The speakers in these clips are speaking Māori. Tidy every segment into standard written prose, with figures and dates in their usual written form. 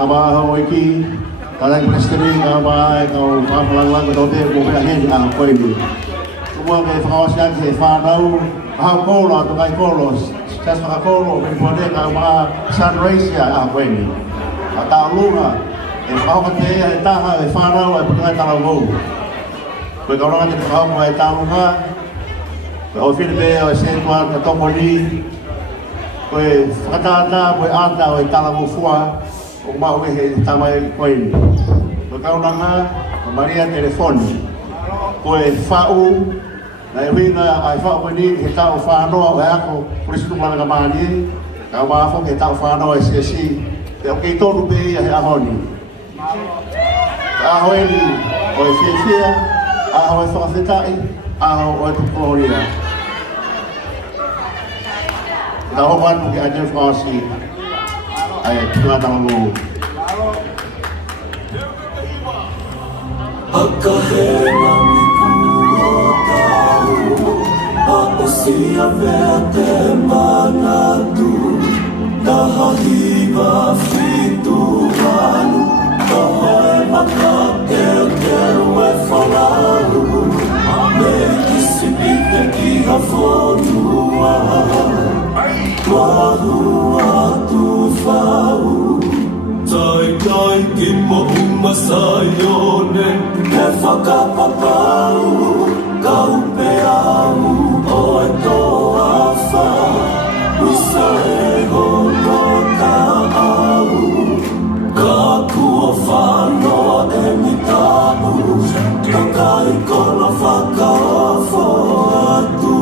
Kabaho iki kalang presteri kabay kau kapalang ko dote ko kaya hen ang koy ni. Semua ke kawas yang ke fanau ha kolo to kai kolos. Sas maka kolo ben pode ka ma sunrise ya ang koy ni. Ata lunga e kau ka te ta ha e fanau e putay ta lo. Ko ka ora ni kau mo e ta lunga. Ko fil be o sen kwa ka to moli. Ko fatata ko ata o ta la mo fua. O mau he tamai koin. Ko kau nanga Maria telefoni. Ko e fau na wina ai fau ni he tau fa no e ako kristu mala mani. Kau ma fo he tau fa no e si. Te o ke tonu be he ahoni. Ahoni o e fia aho e fa fetai aho o e tuporia. Na ho ban ke aje fasi. Ay, tumatang mo. Pagkahenang ikuotao, ako siya vete manadu, kahahiba fituanu, kahoy makakel-kelwe falalu, may kisipite kihafonua, wahua tufau. Tay di mo umasayonen e whakapapau kau peau o e toa wha Wisa e hono ka au ka kua whanoa e mitau ka kai kona whakawha atu.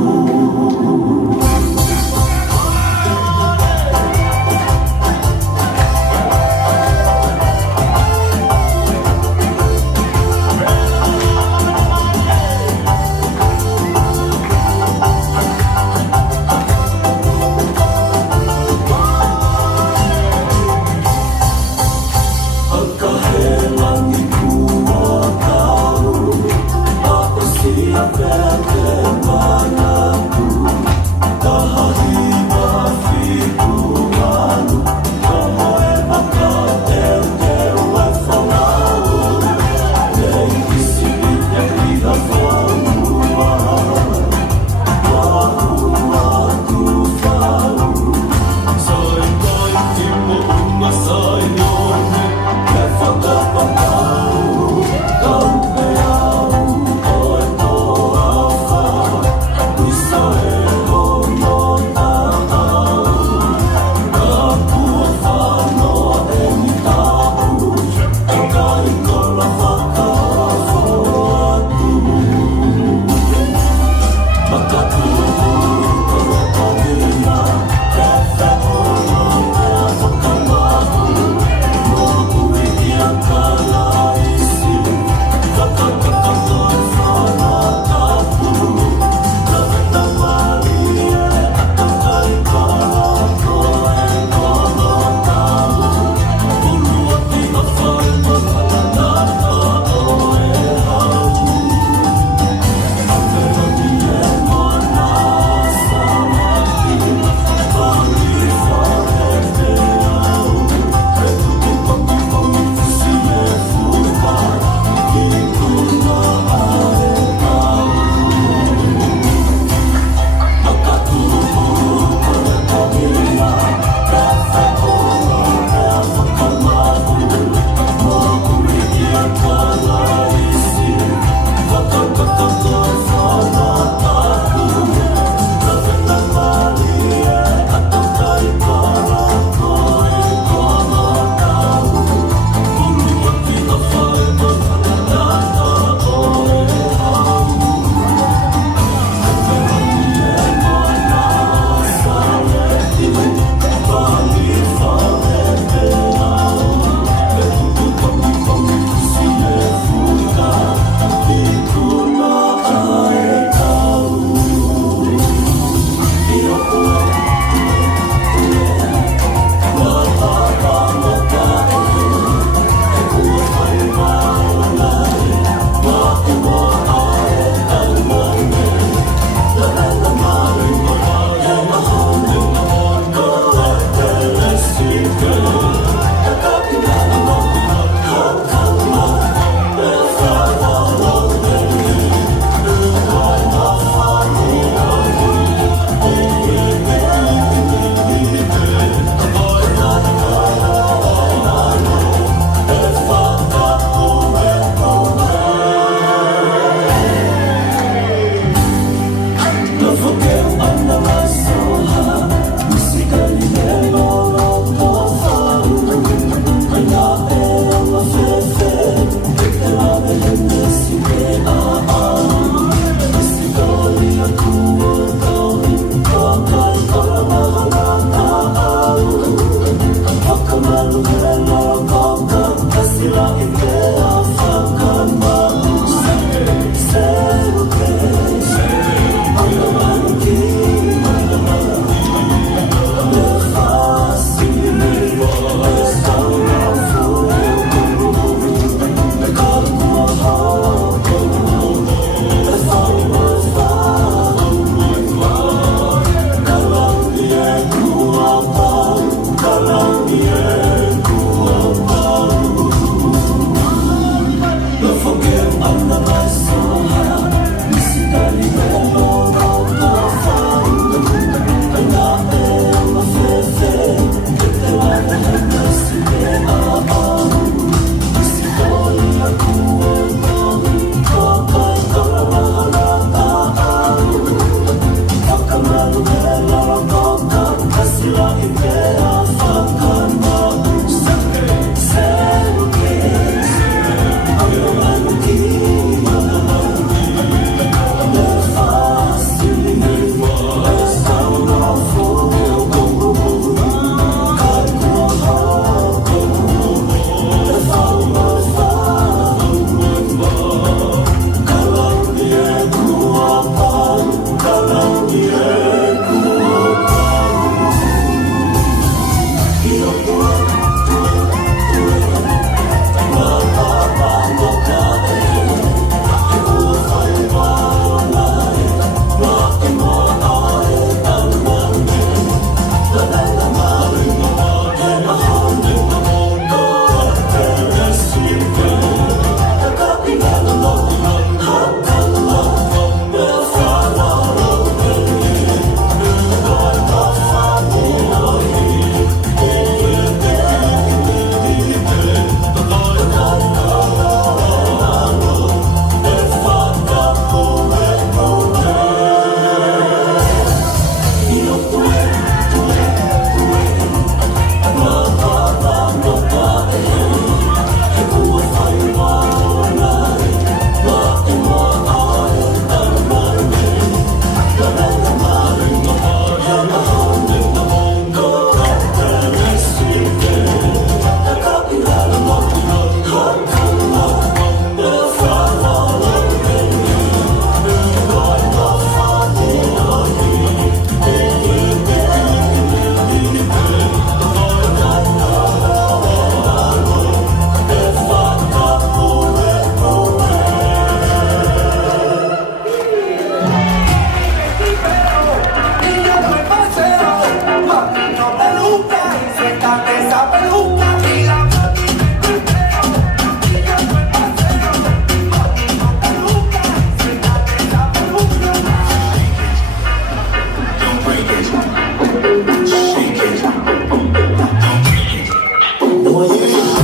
Thank you.